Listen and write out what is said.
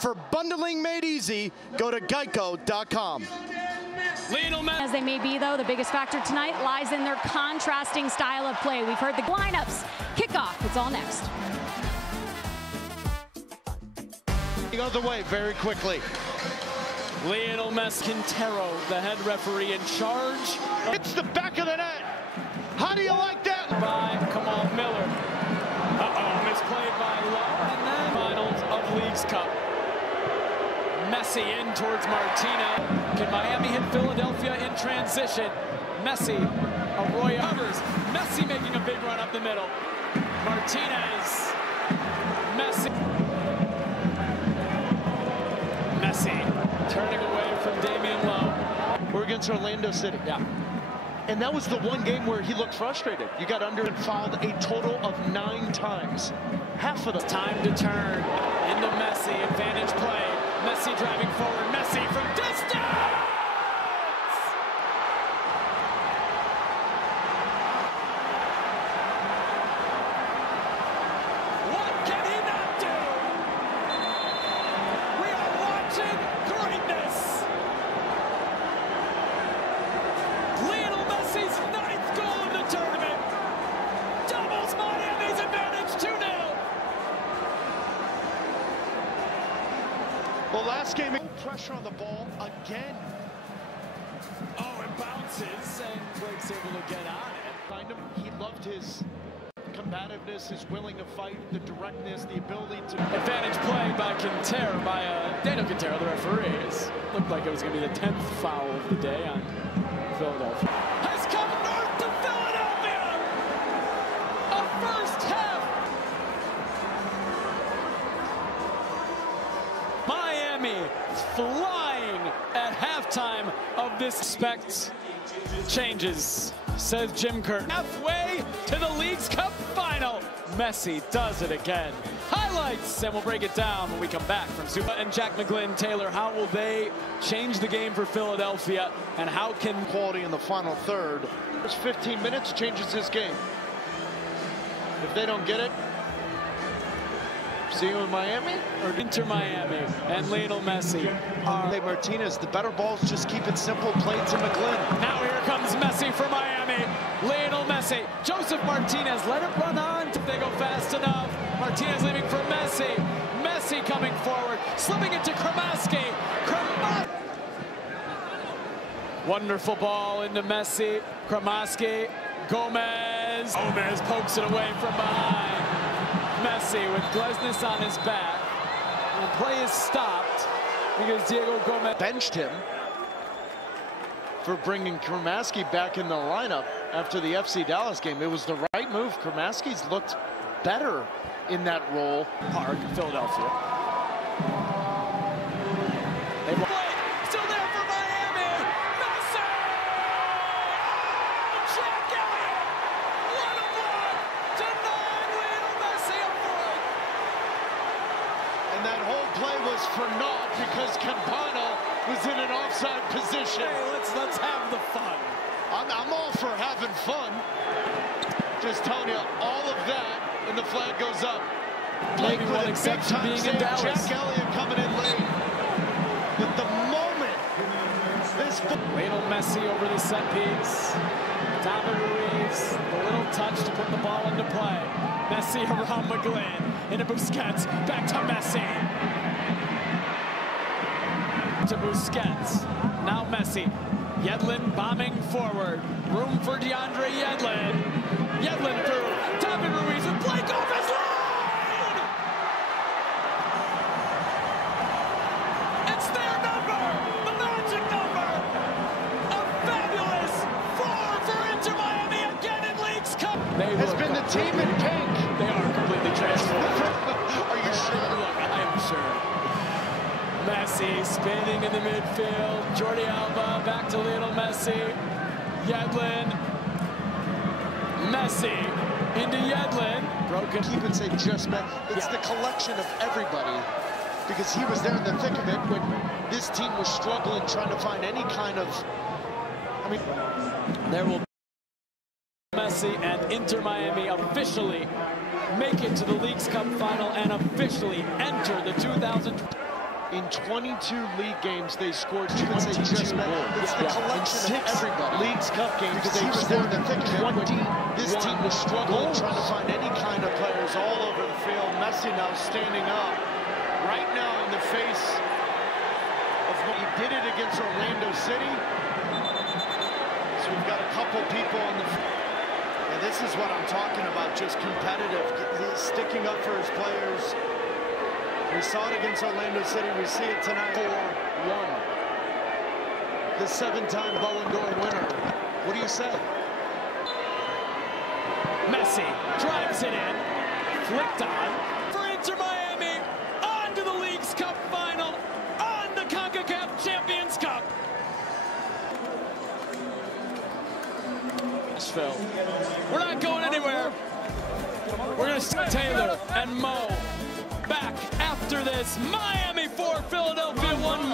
For bundling made easy, go to geico.com. As they may be, though, the biggest factor tonight lies in their contrasting style of play. We've heard the lineups. Kickoff, it's all next. The other way very quickly. Lionel Messi, Quintero, the head referee in charge. It's the back of the net. How do you like that? By Kamal Miller. Misplayed by Lowe, and then finals of Leagues Cup. Messi in towards Martinez. Can Miami hit Philadelphia in transition? Messi, Arroyo covers. Messi making a big run up the middle. Martinez. Messi. Messi turning away from Damian Lowe. We're against Orlando City. Yeah. And that was the one game where he looked frustrated. You got under and fouled a total of 9 times. Half of the time to turn into Messi. Advantage play. Messi driving forward. Messi from distance! What can he not do? We are watching greatness. Lionel Messi's 9th goal in the tournament. Doubles Miami's advantage 2-0. Well, last game, pressure on the ball again. Oh, it bounces, and Blake's able to get on it. Find him. He loved his combativeness, his willing to fight, the directness, the ability to... Advantage play by Quintero, by Daniel Quintero, the referee. Looked like it was going to be the 10th foul of the day on Philadelphia. Has come north to Philadelphia! A first half! Miami flying at halftime of this expect changes, says Jim Curtin. Halfway to the Leagues Cup final. Messi does it again. Highlights, and we'll break it down when we come back from Super. And Jack McGlynn, Taylor, how will they change the game for Philadelphia, and how can quality in the final third? First 15 minutes changes this game. If they don't get it, see you in Miami? Or Inter Miami and Lionel Messi. Hey, Martinez, the better balls, just keep it simple, play to McGlynn. Now here comes Messi for Miami. Lionel Messi. Joseph Martinez, let it run on if they go fast enough. Martinez leaving for Messi. Messi coming forward, slipping it to Kramaski. Wonderful ball into Messi. Kramaski. Gomez. Gomez pokes it away from behind. Messi with Glesnes on his back. The play is stopped because Diego Gomez benched him for bringing Kramaski back in the lineup after the FC Dallas game. It was the right move. Kramaski's looked better in that role. Park, Philadelphia. Still there for Miami. Messi! Jack Elliott! What a block! Denied Lionel Messi a point! And that whole play was for naught because Campana was in an offside position. Hey, let's have the fun. I'm all for having fun. Just telling you, all of that, and the flag goes up. Blake with a big-time being save. in Dallas. Jack Elliott coming in late. But the moment this... Lionel Messi over the set piece. David Ruiz, the little touch to put the ball into play. Messi around McGlynn. Into Busquets. Back to Messi. To Busquets. Now Messi. Yedlin bombing forward. Room for DeAndre Yedlin. Yedlin through. David Ruiz with Blake off his line! It's their number! The magic number! A fabulous 4 for Inter Miami again in Leagues Cup! Has been the team in pink. They are completely transformed. Are you sure? Look, I am sure. Messi spinning in the midfield. Jordi Alba back to Lionel Messi. Yedlin. Messi into Yedlin. Broken. Keep and say just Messi. It's the collection of everybody, because he was there in the thick of it when this team was struggling, trying to find any kind of... I mean, there will be Messi and Inter Miami officially make it to the Leagues Cup final and officially enter the 2020. In 22 league games, they scored 22 goals. It's the collection of everybody. Leagues Cup games, Because they he was there scored in the thick of it. 20. This team was struggling trying to find any kind of players all over the field. Messi now standing up. Right now in the face of what he did it against Orlando City. So we've got a couple people on the field. And this is what I'm talking about, just competitive. He's sticking up for his players. We saw it against Orlando City. We see it tonight. 4-1. The 7-time Ballon d'Or winner. What do you say? Messi drives it in. Flicked on. For Inter Miami. On to the Leagues Cup final. On the CONCACAF Champions Cup. We're not going anywhere. We're going to start Taylor and Mo back after this. Miami 4, Philadelphia 1.